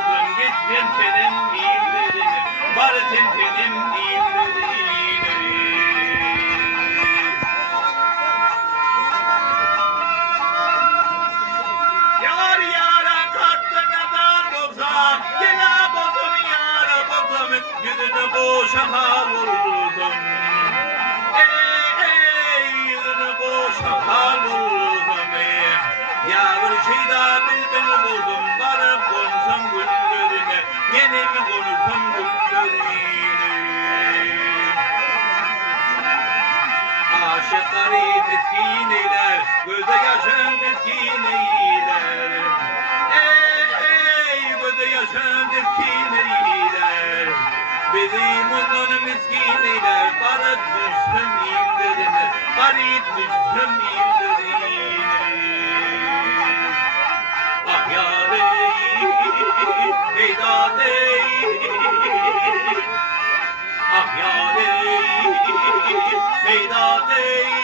buldum gittim senin iyimlerini, varsın senin iyimlerini. Yar yara kalktığına bozam, yine bozum yara bozum, yüzünü boşa vurdum. Yüzünü boşa vurdum. Yavru şeyda bülbül buldum, varıp konusam güllerine, yeni mi konusam güllerine. Aşıkları miskin eyler, göze yaşın miskin eyler. Göze yaşın miskin eyler. Bizim onun miskin eyler, varıp düştüm imlerine, varıp düştüm imlerine. Ah yarey, eydaney, ah yarey, eydaney.